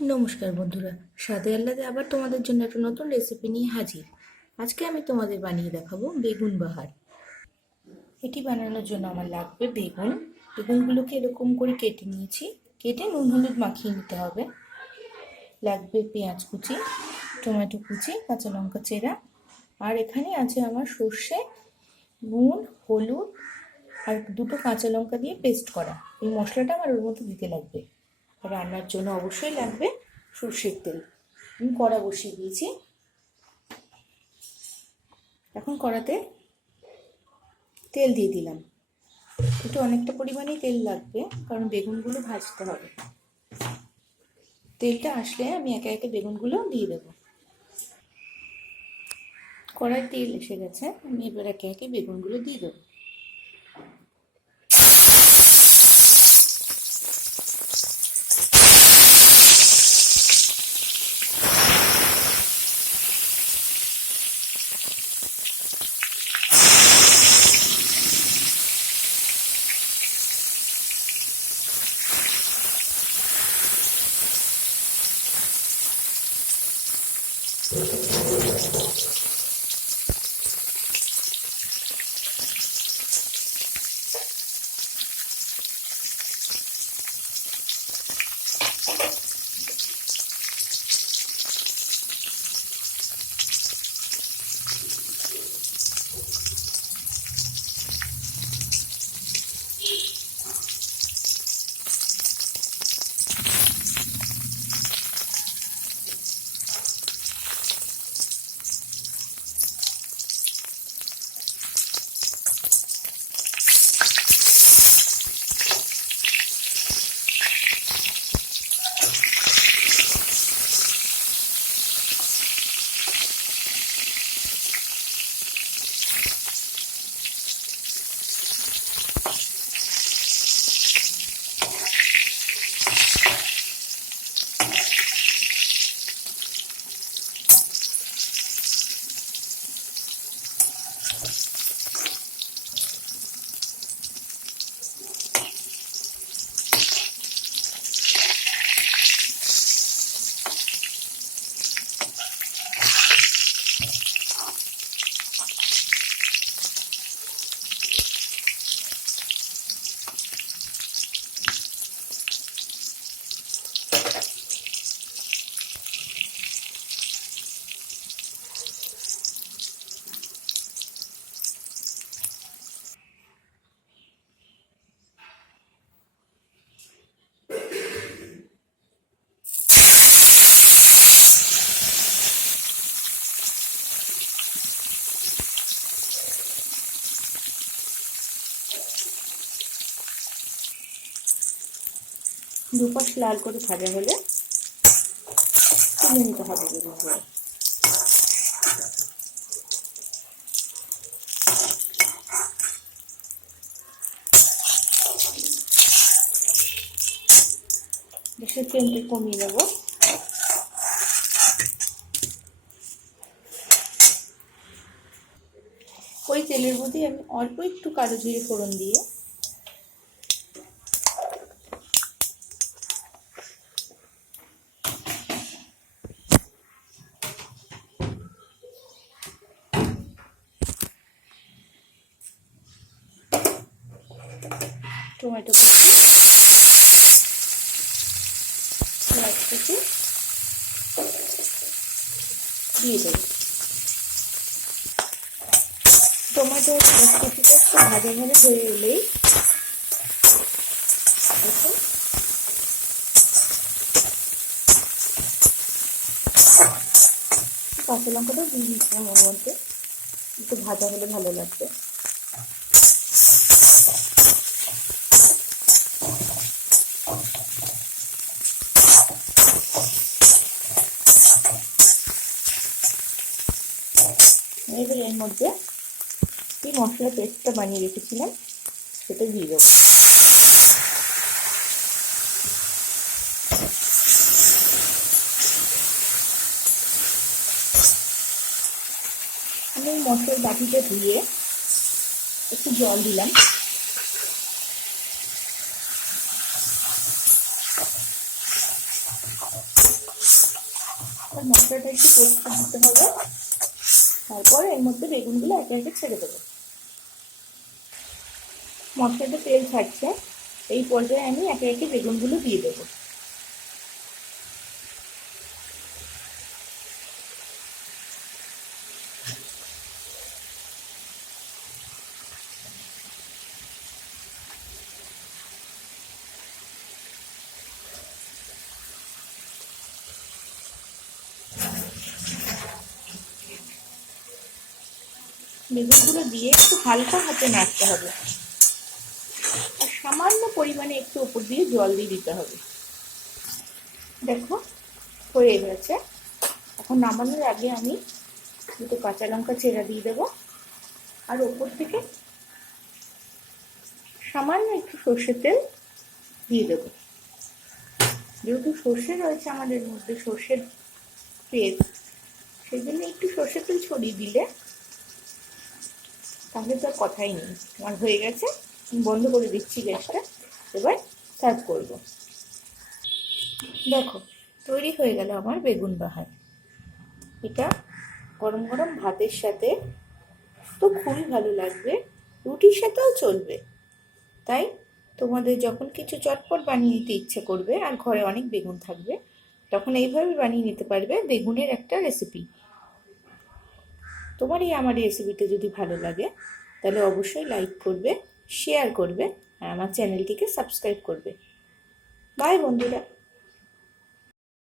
নমস্কার বন্ধুরা, স্বাদে আহ্লাদে আবার তোমাদের জন্য একটা নতুন রেসিপি নিয়ে হাজির। আজকে আমি তোমাদের বানিয়ে দেখাবো বেগুন বাহার। এটি বানানোর জন্য আমার লাগবে বেগুনগুলোকে এরকম করে কেটে নিয়েছি। কেটে নুন হলুদ মাখিয়ে নিতে হবে। লাগবে পেঁয়াজ কুচি, টমেটো কুচি, কাঁচা লঙ্কা চেরা, আর এখানে আছে আমার সর্ষে, নুন, হলুদ আর দুটো কাঁচা লঙ্কা দিয়ে পেস্ট করা। এই মশলাটা আমার ওর মধ্যে দিতে লাগবে। রান্নার জন্য অবশ্যই লাগবে সর্ষের তেল। আমি কড়া বসিয়ে দিয়েছি। এখন কড়াতে তেল দিয়ে দিলাম। একটু অনেকটা পরিমাণেই তেল লাগবে, কারণ বেগুনগুলো ভাজতে হবে। তেলটা আসলে আমি একে একে বেগুনগুলো দিয়ে দেব। কড়ায় তেল এসে গেছে, আমি এবার একে একে বেগুনগুলো দিয়ে দেবো। দুপাশ লাল করে ভাজা হলে তুলে নিতে হবে বেগুনগুলো। গ্যাসের ফ্লেমটা কমিয়ে দেব। ওই তেলের মধ্যে আমি অল্প একটু কালো জিরে ফোড়ন দিয়ে টমেটো কুচি, পেঁয়াজ কুচি দিয়ে দেবো। টমেটো পেঁয়াজ কুচিটা একটু ভাজা ভাজা হয়ে এলেই এখন কাঁচা লঙ্কাটা দিয়ে দিচ্ছিলাম ওর মধ্যে। একটু ভাজা হলে ভালো লাগবে। এবার এর মধ্যে এই মশলা পেস্টটা বানিয়ে রেখেছিলাম সেটা দিয়ে দেবো। আমি মশলার বাটিটা ধুয়ে একটু জল দিলাম। আর মশলাটা একটু কষতে দিতে হবে। তারপর এর মধ্যে বেগুনগুলো একে একে ছেড়ে দেবো। মশলাটা তেল ছাড়ছে, এই পর্যায়ে আমি একে একে বেগুনগুলো দিয়ে দেবো। বেগুনগুলো দিয়ে একটু হালকা হাতে নাড়তে হবে, আর সামান্য পরিমাণে একটু উপর দিয়ে জল দিয়ে দিতে হবে। দেখো হয়ে গেছে। এখন নামানোর আগে আমি দুটো কাঁচা লঙ্কা চেরা দিয়ে দেবো, আর ওপর থেকে সামান্য একটু সর্ষের তেল দিয়ে দেবো। যেহেতু সর্ষে রয়েছে আমাদের মধ্যে, সর্ষের তেল, সেই জন্য একটু সর্ষের তেল ছড়িয়ে দিলে তাহলে তো আর কথাই নেই। আমার হয়ে গেছে, বন্ধ করে দিচ্ছি গ্যাসটা। এবার সার্ভ করবো। দেখো তৈরি হয়ে গেল আমার বেগুন বাহার। এটা গরম গরম ভাতের সাথে তো খুবই ভালো লাগবে, রুটির সাথেও চলবে। তাই তোমাদের যখন কিছু চটপট বানিয়ে নিতে ইচ্ছে করবে আর ঘরে অনেক বেগুন থাকবে, তখন এইভাবে বানিয়ে নিতে পারবে বেগুনের একটা রেসিপি। তোমার আমার রেসিপিটা যদি ভালো লাগে তাহলে অবশ্যই লাইক করবে, শেয়ার করবে, আর আমার চ্যানেলটিকে সাবস্ক্রাইব করবে। বাই বন্ধুরা।